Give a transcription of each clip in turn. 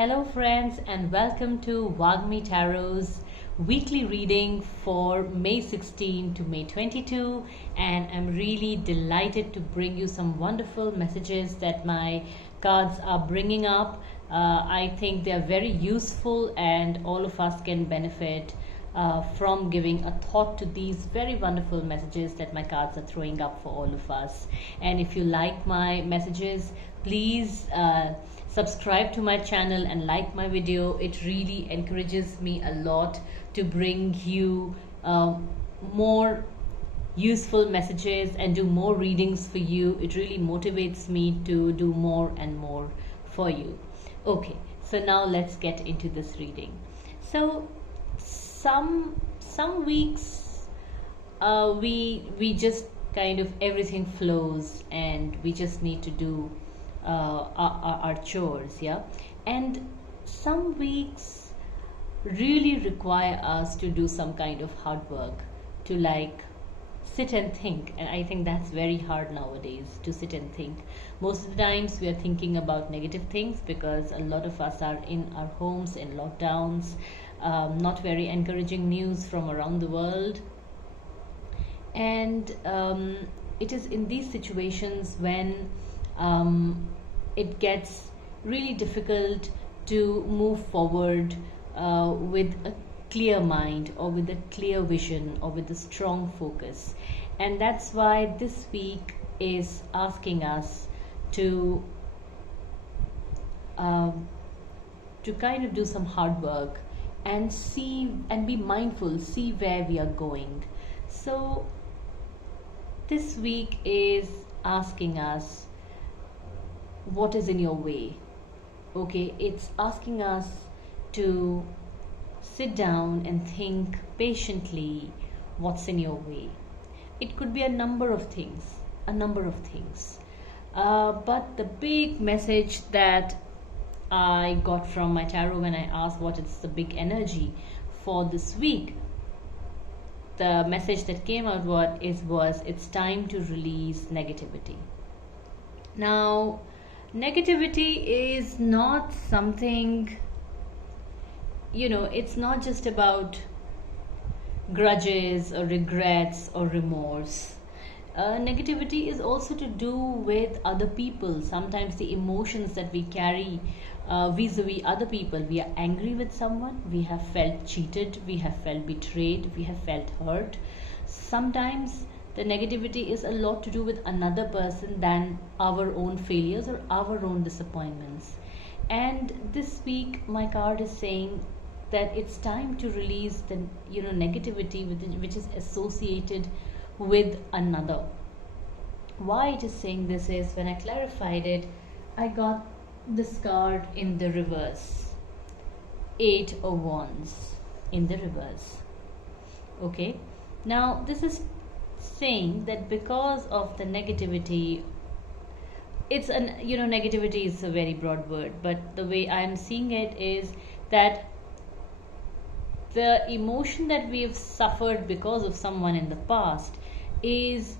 Hello, friends, and welcome to Wagmi Tarot's weekly reading for May 16 to May 22. And I'm really delighted to bring you some wonderful messages that my cards are bringing up. I think they are very useful, and all of us can benefit from giving a thought to these very wonderful messages that my cards are throwing up for all of us. And if you like my messages, please subscribe to my channel and like my video. It really encourages me a lot to bring you more useful messages and do more readings for you. It really motivates me to do more and more for you. Okay, so now let's get into this reading. So some weeks we just kind of everything flows and we just need to do our chores, yeah. And some weeks really require us to do some kind of hard work, to like sit and think. And I think that's very hard nowadays, to sit and think. Most of the times we are thinking about negative things because a lot of us are in our homes in lockdowns, not very encouraging news from around the world. And it is in these situations when it gets really difficult to move forward with a clear mind or with a clear vision or with a strong focus. And that's why this week is asking us to kind of do some hard work and see and be mindful, see where we are going. So this week is asking us, what is in your way? Okay, it's asking us to sit down and think patiently what's in your way. It could be a number of things. But the big message that I got from my tarot when I asked what is the big energy for this week, the message that came out was it's time to release negativity. Now, negativity is not something, it's not just about grudges or regrets or remorse. Negativity is also to do with other people. Sometimes the emotions that we carry vis-a-vis other people. We are angry with someone, we have felt cheated, we have felt betrayed, we have felt hurt. Sometimes the negativity is a lot to do with another person than our own failures or our own disappointments. And this week my card is saying that it's time to release the negativity which is associated with another. Why it is saying this is, when I clarified it, I got this card in the reverse, 8 of Wands in the reverse. Okay, now this is saying that because of the negativity, negativity is a very broad word, but the way I'm seeing it is that the emotion that we have suffered because of someone in the past is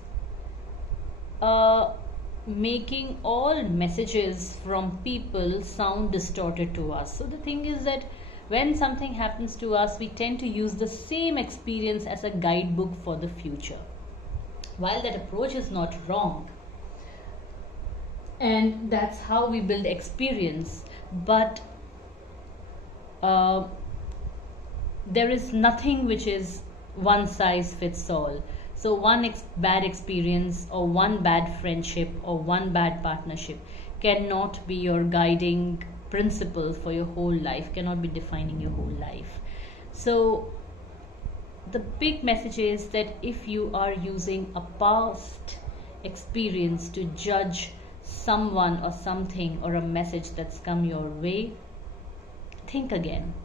making all messages from people sound distorted to us. So the thing is that when something happens to us, we tend to use the same experience as a guidebook for the future. While that approach is not wrong, and that's how we build experience, but there is nothing which is one size fits all. So one bad experience or one bad friendship or one bad partnership cannot be your guiding principle for your whole life, cannot be defining your whole life. So the big message is that if you are using a past experience to judge someone or something or a message that's come your way, think again.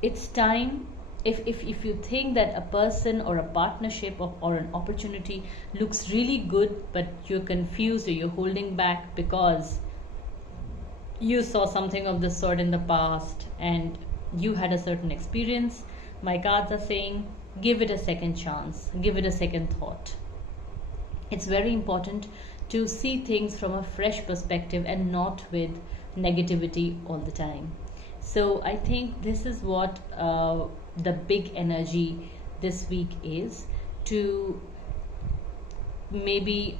It's time, if you think that a person or a partnership or an opportunity looks really good, but you're confused or you're holding back because you saw something of this sort in the past and you had a certain experience, my cards are saying give it a second chance, give it a second thought. It's very important to see things from a fresh perspective and not with negativity all the time. So I think this is what the big energy this week is, to maybe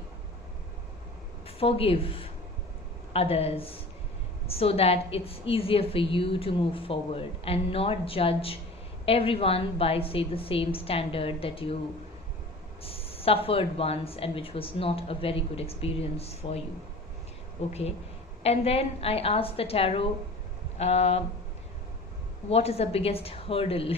forgive others so that it's easier for you to move forward and not judge everyone by, say, the same standard that you suffered once and which was not a very good experience for you. Okay. And then I asked the tarot, uh, what is the biggest hurdle?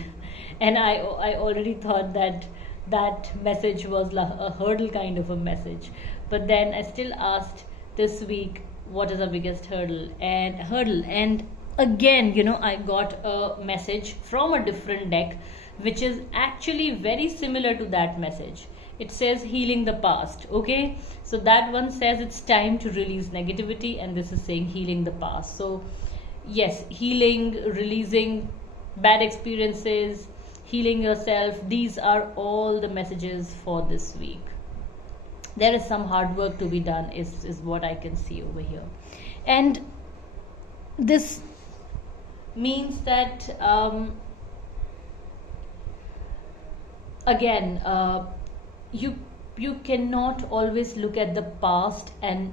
And I already thought that that message was a hurdle kind of a message, but then I still asked this week, what is the biggest hurdle, and again, I got a message from a different deck which is actually very similar to that message. It says healing the past. Okay, so that one says it's time to release negativity, and this is saying healing the past. So yes, healing, releasing bad experiences, healing yourself, these are all the messages for this week. There is some hard work to be done, is what I can see over here. And this means that again, you cannot always look at the past and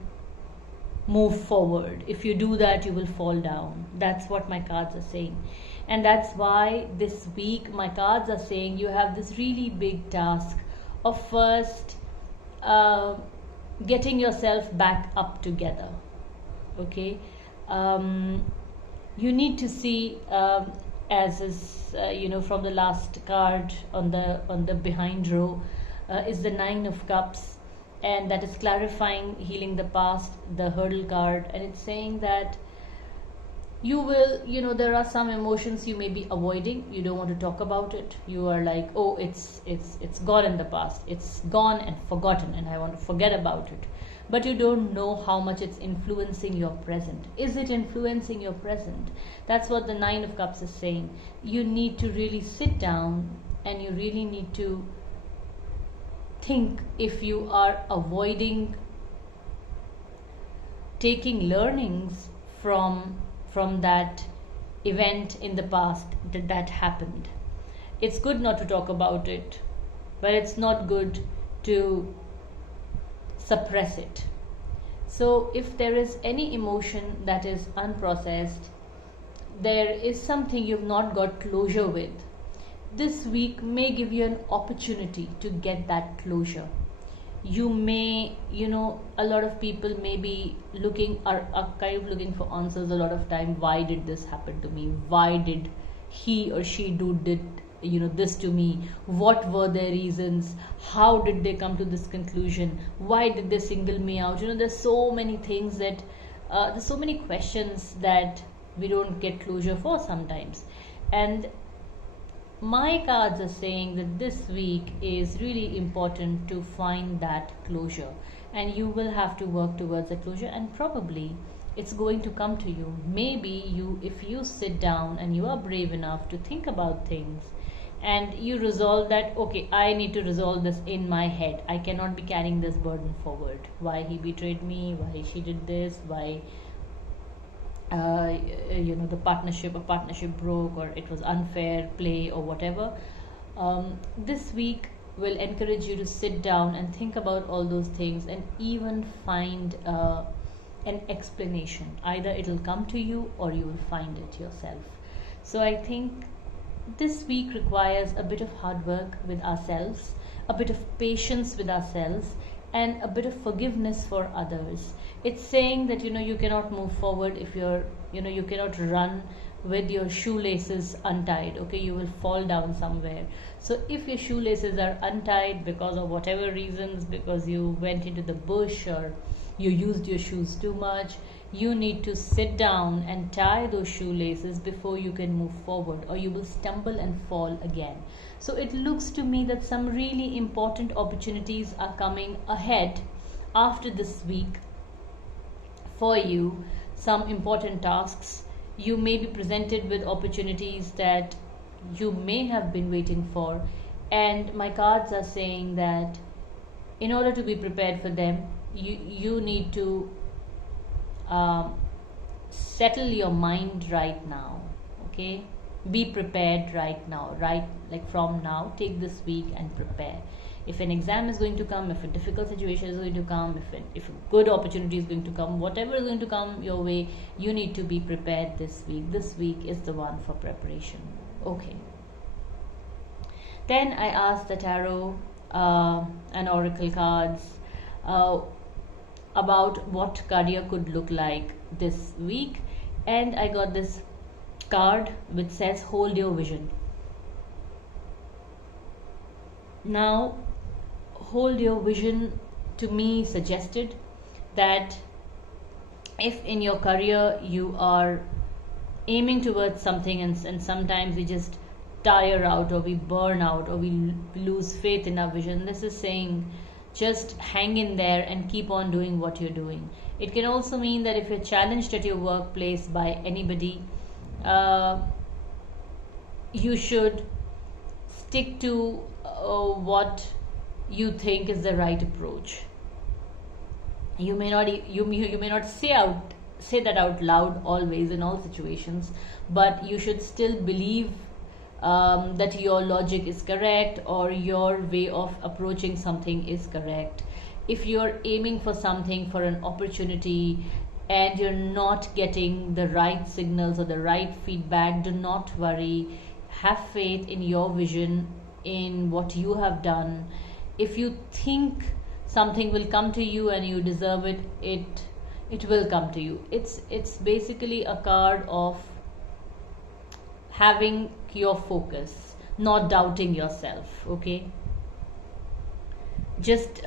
move forward. If you do that, you will fall down. That's what my cards are saying. And that's why this week my cards are saying you have this really big task of first getting yourself back up together. Okay. You need to see, as is from the last card on the behind row, is the Nine of Cups, and that is clarifying healing the past, the hurdle card. And it's saying that you will, there are some emotions you may be avoiding. You don't want to talk about it. You are like, oh, it's gone in the past, it's gone and forgotten, and I want to forget about it. But you don't know how much it's influencing your present. Is it influencing your present? That's what the Nine of Cups is saying. You need to really sit down, and you really need to think if you are avoiding taking learnings from that event in the past that happened. It's good not to talk about it, but it's not good to suppress it. So if there is any emotion that is unprocessed, there is something you've not got closure with, this week may give you an opportunity to get that closure. You may, a lot of people may be are kind of looking for answers a lot of time. Why did this happen to me? Why did he or she did this to me? What were their reasons? How did they come to this conclusion? Why did they single me out? There's so many things that there's so many questions that we don't get closure for sometimes. And my cards are saying that this week is really important to find that closure, and you will have to work towards a closure, and probably it's going to come to you. Maybe if you sit down and you are brave enough to think about things, and you resolve that, okay, I need to resolve this in my head. I cannot be carrying this burden forward. Why he betrayed me, why she did this, why the partnership broke, or it was unfair play, or whatever. This week will encourage you to sit down and think about all those things, and even find an explanation. Either it'll come to you or you will find it yourself. So I think this week requires a bit of hard work with ourselves, a bit of patience with ourselves, and a bit of forgiveness for others. It's saying that you cannot move forward if you cannot run with your shoelaces untied. Okay, you will fall down somewhere. So if your shoelaces are untied because of whatever reasons, because you went into the bush or you used your shoes too much, you need to sit down and tie those shoelaces before you can move forward, or you will stumble and fall again. So it looks to me that some really important opportunities are coming ahead after this week for you. Some important tasks. You may be presented with opportunities that you may have been waiting for, and my cards are saying that in order to be prepared for them, you need to settle your mind right now. Okay, be prepared right now, right? Like from now, take this week and prepare. If an exam is going to come, if a difficult situation is going to come, if a good opportunity is going to come, whatever is going to come your way, you need to be prepared this week. This week is the one for preparation. Okay, then I asked the tarot and oracle cards uh, about what career could look like this week, and I got this card which says hold your vision. Now, hold your vision to me suggested that if in your career you are aiming towards something, and sometimes we just tire out or we burn out or we lose faith in our vision, this is saying just hang in there and keep on doing what you're doing. It can also mean that if you're challenged at your workplace by anybody, you should stick to what you think is the right approach. You may not you may not say that out loud always in all situations, but you should still believe that your logic is correct or your way of approaching something is correct. If you're aiming for something, for an opportunity, and you're not getting the right signals or the right feedback, do not worry. Have faith in your vision, in what you have done. If you think something will come to you and you deserve it, it will come to you. It's basically a card of having your focus, not doubting yourself. Okay, just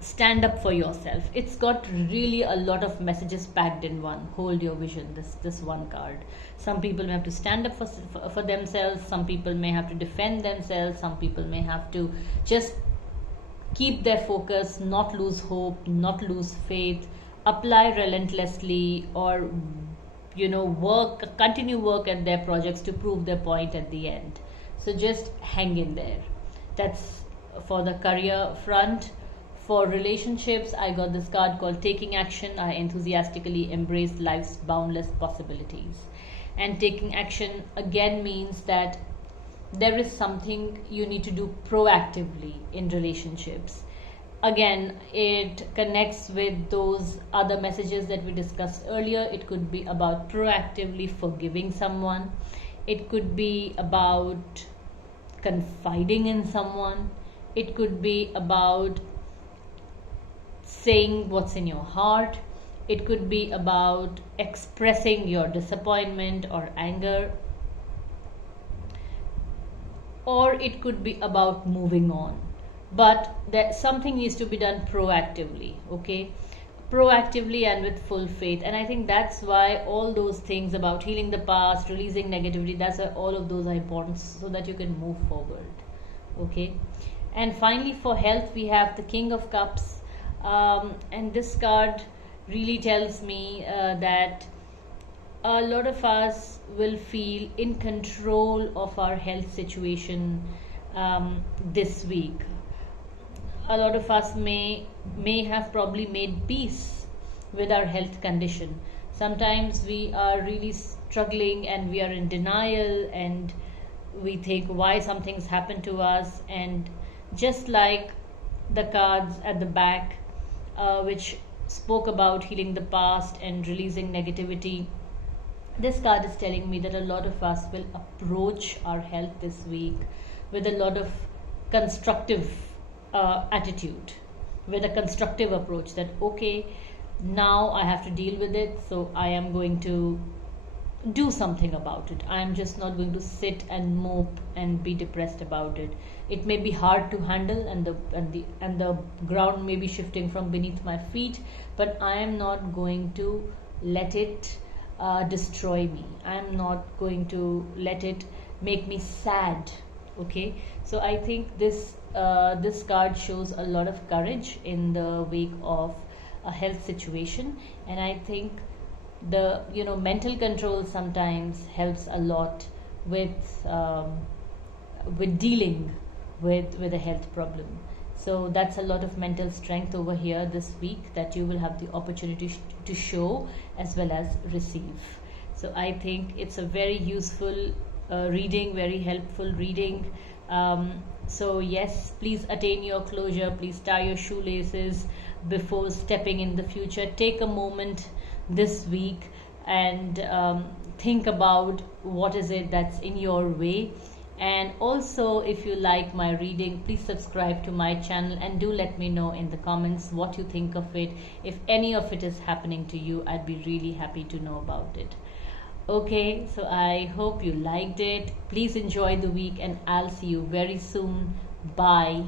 stand up for yourself. It's got really a lot of messages packed in one. Hold your vision, this one card. Some people may have to stand up for themselves, some people may have to defend themselves, some people may have to just keep their focus, not lose hope, not lose faith, apply relentlessly, or continue work at their projects to prove their point at the end. So just hang in there. That's for the career front. For relationships, I got this card called Taking Action. I enthusiastically embrace life's boundless possibilities. And taking action again means that there is something you need to do proactively in relationships. Again, it connects with those other messages that we discussed earlier. It could be about proactively forgiving someone. It could be about confiding in someone. It could be about saying what's in your heart. It could be about expressing your disappointment or anger. Or it could be about moving on. But that something needs to be done proactively. Okay, proactively and with full faith. And I think that's why all those things about healing the past, releasing negativity, that's why all of those are important, so that you can move forward. Okay, and finally for health, we have the King of Cups, and this card really tells me that a lot of us will feel in control of our health situation this week. A lot of us may have probably made peace with our health condition. Sometimes we are really struggling and we are in denial, and we think why something's happened to us. And just like the cards at the back, which spoke about healing the past and releasing negativity, this card is telling me that a lot of us will approach our health this week with a lot of constructive attitude, with a constructive approach, that okay, now I have to deal with it, so I am going to do something about it. I am just not going to sit and mope and be depressed about it. It may be hard to handle, and the ground may be shifting from beneath my feet, but I am not going to let it destroy me. I am not going to let it make me sad. Okay, so I think this card shows a lot of courage in the wake of a health situation. And I think the mental control sometimes helps a lot with dealing with a health problem. So that's a lot of mental strength over here this week that you will have the opportunity to show as well as receive. So I think it's a very useful reading, very helpful reading. So yes, please attain your closure. Please tie your shoelaces before stepping in the future. Take a moment this week and think about what is it that's in your way. And also, if you like my reading, please subscribe to my channel and do let me know in the comments what you think of it. If any of it is happening to you, I'd be really happy to know about it. Okay, so I hope you liked it. Please enjoy the week and I'll see you very soon. Bye.